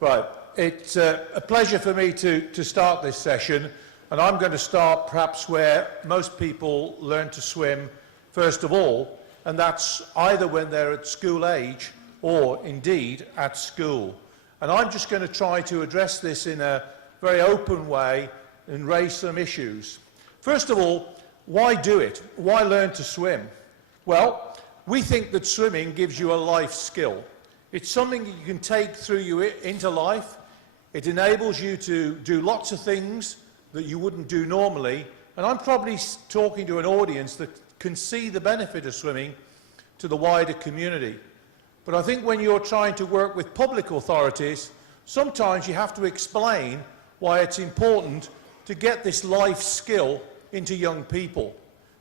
Right, it's a pleasure for me to start this session, and I'm going to start perhaps where most people learn to swim first of all, and that's either when they're at school age or indeed at school. And I'm just going to try to address this in a very open way and raise some issues. First of all, why do it? Why learn to swim? Well, we think that swimming gives you a life skill. It's something that you can take through you into life. It enables you to do lots of things that you wouldn't do normally. And I'm probably talking to an audience that can see the benefit of swimming to the wider community. But I think when you're trying to work with public authorities, sometimes you have to explain why it's important to get this life skill into young people.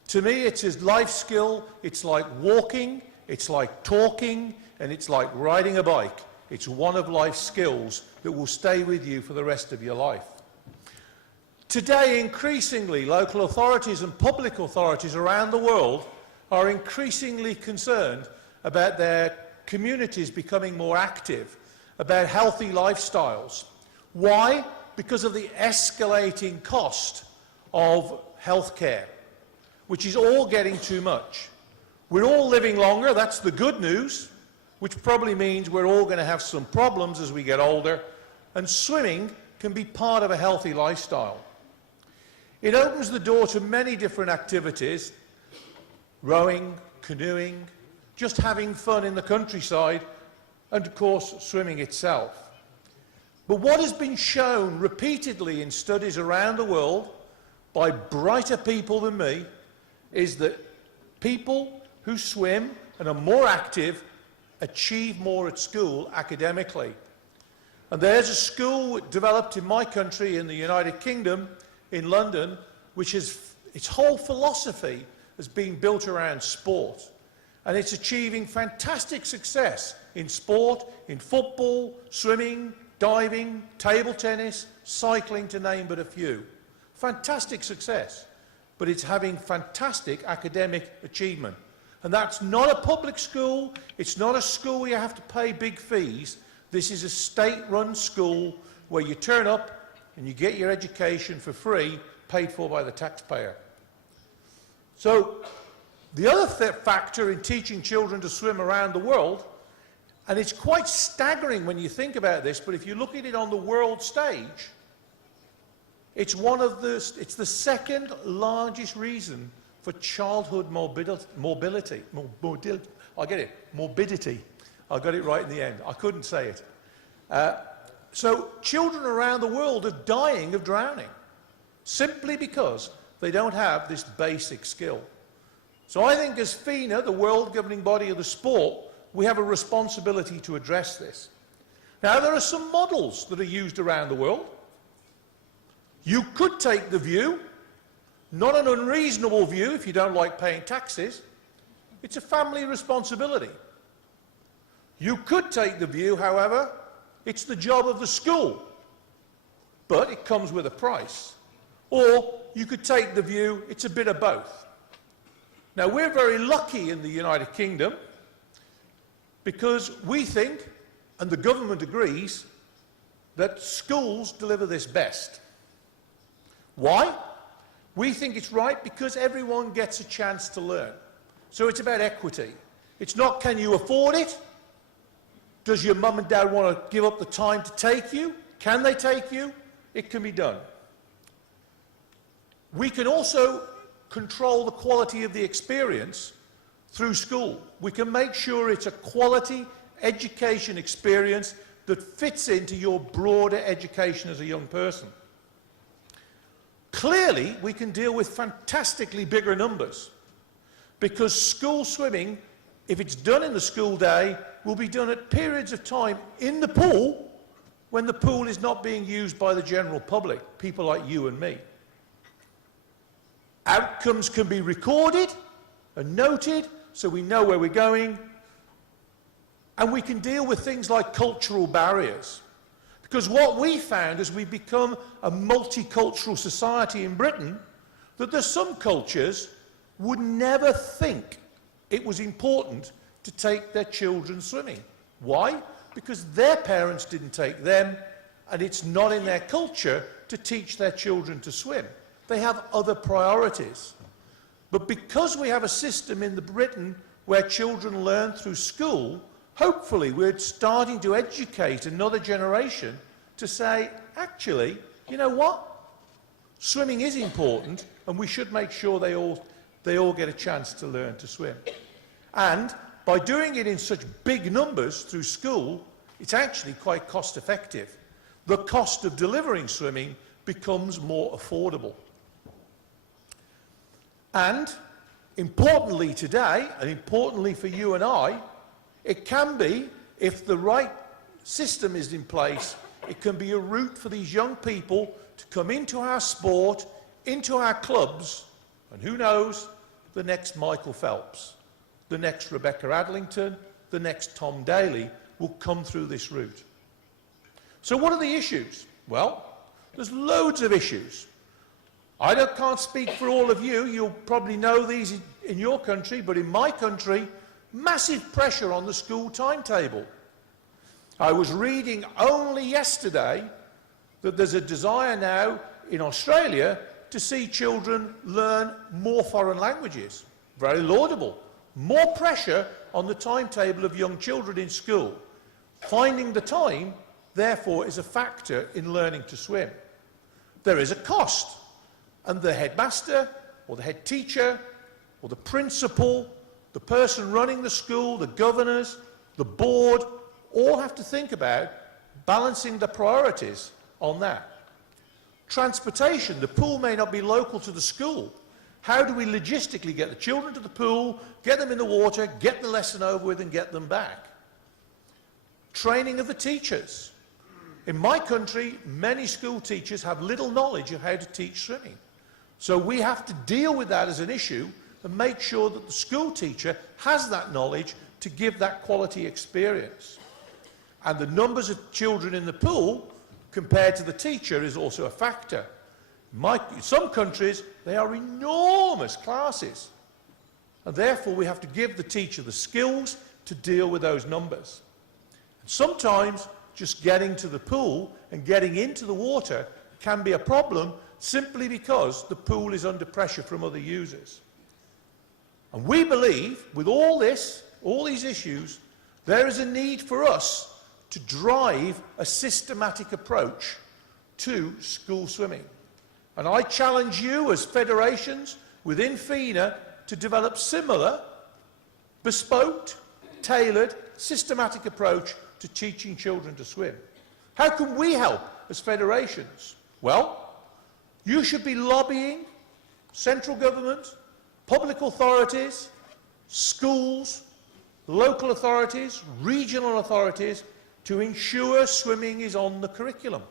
To me, it's a life skill. It's like walking, it's like talking, and it's like riding a bike. It's one of life's skills that will stay with you for the rest of your life. Today, increasingly, local authorities and public authorities around the world are increasingly concerned about their communities becoming more active, about healthy lifestyles. Why? Because of the escalating cost of healthcare, which is all getting too much. We're all living longer, that's the good news, which probably means we're all going to have some problems as we get older, and swimming can be part of a healthy lifestyle. It opens the door to many different activities: rowing, canoeing, just having fun in the countryside, and of course swimming itself. But what has been shown repeatedly in studies around the world by brighter people than me is that people who swim and are more active achieve more at school academically. And there's a school developed in my country, in the United Kingdom, in London, which is, its whole philosophy has been built around sport. And it's achieving fantastic success in sport, in football, swimming, diving, table tennis, cycling, to name but a few. Fantastic success, but it's having fantastic academic achievement. And that's not a public school, it's not a school where you have to pay big fees. This is a state-run school where you turn up and you get your education for free, paid for by the taxpayer. So the other factor in teaching children to swim around the world, and it's quite staggering when you think about this, but if you look at it on the world stage, it's the second largest reason for childhood morbidity. I got it right in the end. I couldn't say it. So children around the world are dying of drowning simply because they don't have this basic skill. So I think as FINA, the world governing body of the sport, we have a responsibility to address this. Now, there are some models that are used around the world. You could take the view, not an unreasonable view if you don't like paying taxes, it's a family responsibility. You could take the view, however, it's the job of the school, but it comes with a price. Or you could take the view, it's a bit of both. Now, we're very lucky in the United Kingdom because we think, and the government agrees, that schools deliver this best. Why? We think it's right because everyone gets a chance to learn. So it's about equity. It's not, can you afford it? Does your mum and dad want to give up the time to take you? Can they take you? It can be done. We can also control the quality of the experience through school. We can make sure it's a quality education experience that fits into your broader education as a young person. Clearly, we can deal with fantastically bigger numbers because school swimming, if it's done in the school day, will be done at periods of time in the pool when the pool is not being used by the general public, people like you and me. Outcomes can be recorded and noted so we know where we're going, and we can deal with things like cultural barriers. Because what we found as we become a multicultural society in Britain, that there's some cultures would never think it was important to take their children swimming. Why? because their parents didn't take them, and it's not in their culture to teach their children to swim. They have other priorities. But because we have a system in Britain where children learn through school, hopefully we're starting to educate another generation to say, actually, you know what? Swimming is important, and we should make sure they all get a chance to learn to swim. And by doing it in such big numbers through school, it's actually quite cost effective. The cost of delivering swimming becomes more affordable. And importantly today, and importantly for you and I, it can be, if the right system is in place, it can be a route for these young people to come into our sport, into our clubs, and who knows, the next Michael Phelps, the next Rebecca Adlington, the next Tom Daly will come through this route. So what are the issues? Well, there's loads of issues. I can't speak for all of you. You'll probably know these in your country, but in my country, massive pressure on the school timetable. I was reading only yesterday that there's a desire now in Australia to see children learn more foreign languages. Very laudable. More pressure on the timetable of young children in school. Finding the time, therefore, is a factor in learning to swim. There is a cost, and the headmaster, or the head teacher, or the principal, the person running the school, the governors, the board, all have to think about balancing the priorities on that. Transportation, the pool may not be local to the school. How do we logistically get the children to the pool, get them in the water, get the lesson over with and get them back? Training of the teachers. In my country, many school teachers have little knowledge of how to teach swimming. So we have to deal with that as an issue and make sure that the school teacher has that knowledge to give that quality experience. And the numbers of children in the pool compared to the teacher is also a factor. In some countries, they are enormous classes. And therefore, we have to give the teacher the skills to deal with those numbers. And sometimes, just getting to the pool and getting into the water can be a problem simply because the pool is under pressure from other users. And we believe, with all this, all these issues, there is a need for us to drive a systematic approach to school swimming. And I challenge you as federations within FINA to develop similar, bespoke, tailored, systematic approach to teaching children to swim. How can we help as federations? Well, you should be lobbying central government, public authorities, schools, local authorities, regional authorities to ensure swimming is on the curriculum,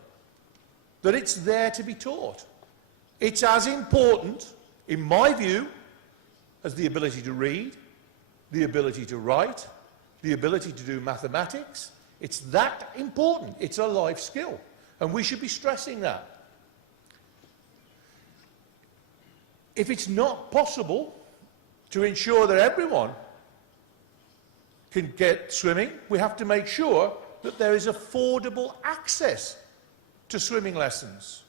that it's there to be taught. It's as important, in my view, as the ability to read, the ability to write, the ability to do mathematics. It's that important. It's a life skill, and we should be stressing that. If it's not possible to ensure that everyone can get swimming, we have to make sure that there is affordable access to swimming lessons.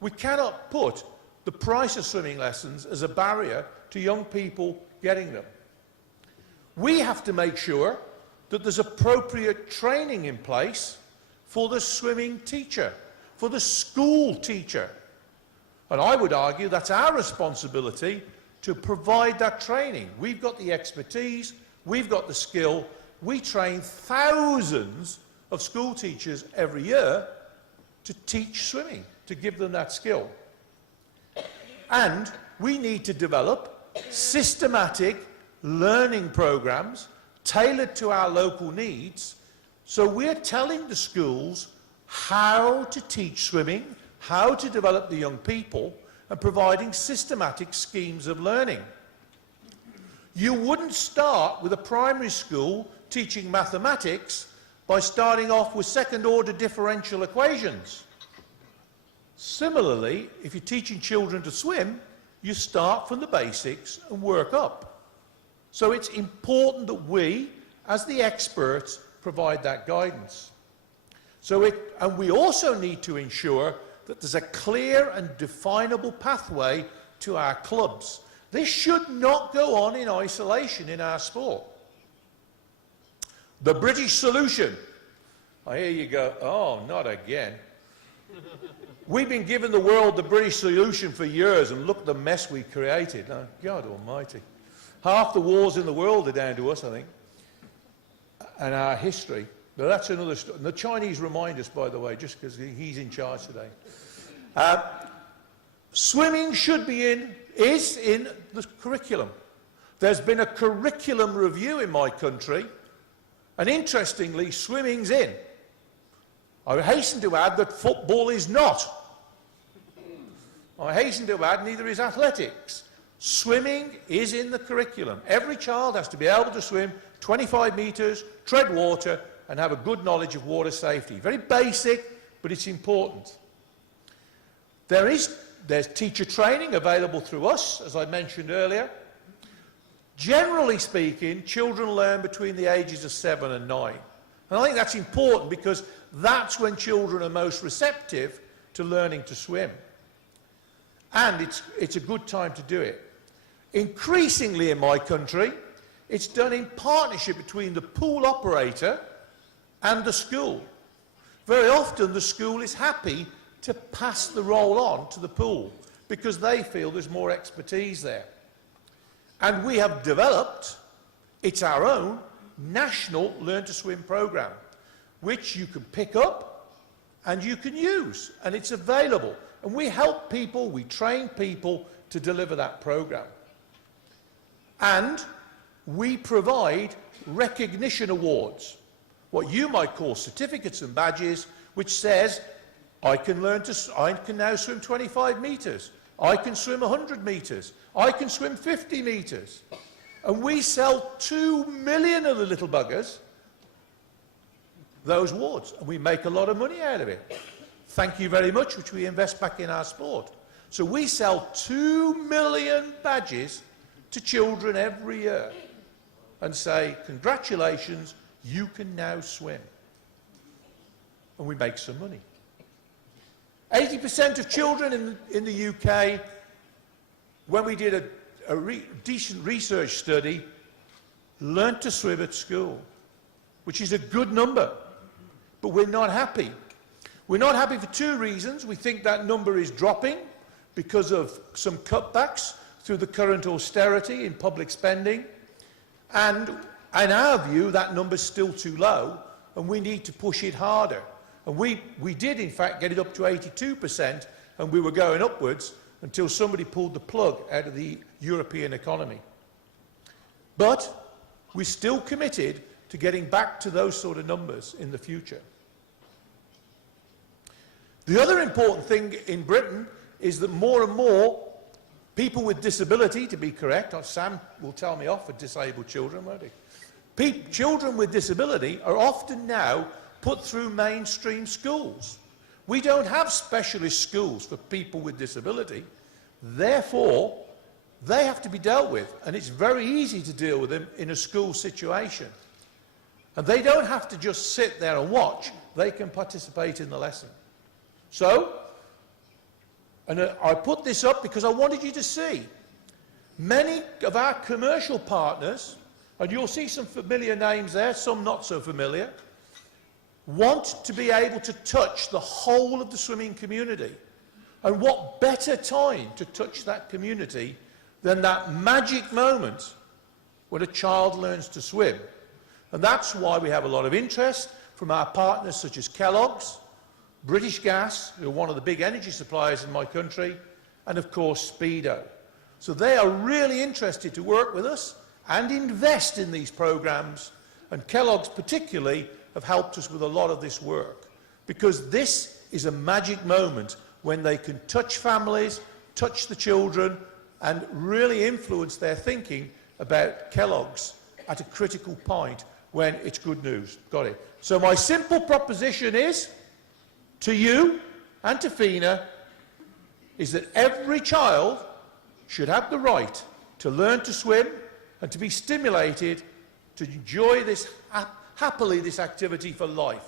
We cannot put the price of swimming lessons as a barrier to young people getting them. We have to make sure that there's appropriate training in place for the swimming teacher, for the school teacher. And I would argue that's our responsibility to provide that training. We've got the expertise, we've got the skill. We train thousands of school teachers every year to teach swimming, to give them that skill. And we need to develop systematic learning programs tailored to our local needs. So we're telling the schools how to teach swimming, how to develop the young people, and providing systematic schemes of learning. You wouldn't start with a primary school teaching mathematics by starting off with second-order differential equations. Similarly, if you're teaching children to swim, you start from the basics and work up. So it's important that we, as the experts, provide that guidance. And we also need to ensure that there's a clear and definable pathway to our clubs. This should not go on in isolation in our sport. The British solution. I hear you go, oh, not again. We've been giving the world the British solution for years, and look at the mess we created. Oh, God almighty. Half the wars in the world are down to us, I think, and our history. But that's another story. And the Chinese remind us, by the way, just because he's in charge today. Swimming is in the curriculum. There's been a curriculum review in my country, and interestingly, swimming's in. I hasten to add that football is not. I hasten to add neither is athletics. Swimming is in the curriculum. Every child has to be able to swim 25 metres, tread water, and have a good knowledge of water safety. Very basic, but it's important. There's teacher training available through us, as I mentioned earlier. Generally speaking, children learn between the ages of 7 and 9. And I think that's important because that's when children are most receptive to learning to swim. And it's a good time to do it. Increasingly in my country, it's done in partnership between the pool operator and the school. Very often the school is happy to pass the role on to the pool because they feel there's more expertise there. And we have developed, it's our own, national Learn to Swim programme, which you can pick up and you can use, and it's available. And we help people, we train people to deliver that programme. And we provide recognition awards, what you might call certificates and badges, which says, I can now swim 25 metres, I can swim 100 metres, I can swim 50 metres. And we sell 2 million of the little buggers those awards, and we make a lot of money out of it. Thank you very much, which we invest back in our sport. So we sell 2 million badges to children every year and say, congratulations, you can now swim. And we make some money. 80% of children in the UK, when we did a decent research study, learnt to swim at school, which is a good number. But we're not happy. We're not happy for 2 reasons. We think that number is dropping because of some cutbacks through the current austerity in public spending. And in our view, that number's still too low, and we need to push it harder. And we did, in fact, get it up to 82%, and we were going upwards until somebody pulled the plug out of the European economy. But we're still committed to getting back to those sort of numbers in the future. The other important thing in Britain is that more and more people with disability, to be correct, Sam will tell me off for disabled children, won't he? Children with disability are often now put through mainstream schools. We don't have specialist schools for people with disability. Therefore, they have to be dealt with, and it's very easy to deal with them in a school situation. And they don't have to just sit there and watch, they can participate in the lesson. So, and I put this up because I wanted you to see many of our commercial partners, and you'll see some familiar names there, some not so familiar, want to be able to touch the whole of the swimming community. And what better time to touch that community than that magic moment when a child learns to swim. And that's why we have a lot of interest from our partners such as Kellogg's, British Gas, who are one of the big energy suppliers in my country, and of course Speedo. So they are really interested to work with us and invest in these programs, and Kellogg's particularly have helped us with a lot of this work, because this is a magic moment when they can touch families, touch the children, and really influence their thinking about Kellogg's at a critical point when it's good news. Got it? So my simple proposition is, to you and to FINA, is that every child should have the right to learn to swim and to be stimulated to enjoy this happily this activity for life.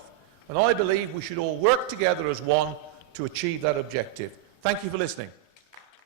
And I believe we should all work together as one to achieve that objective. Thank you for listening.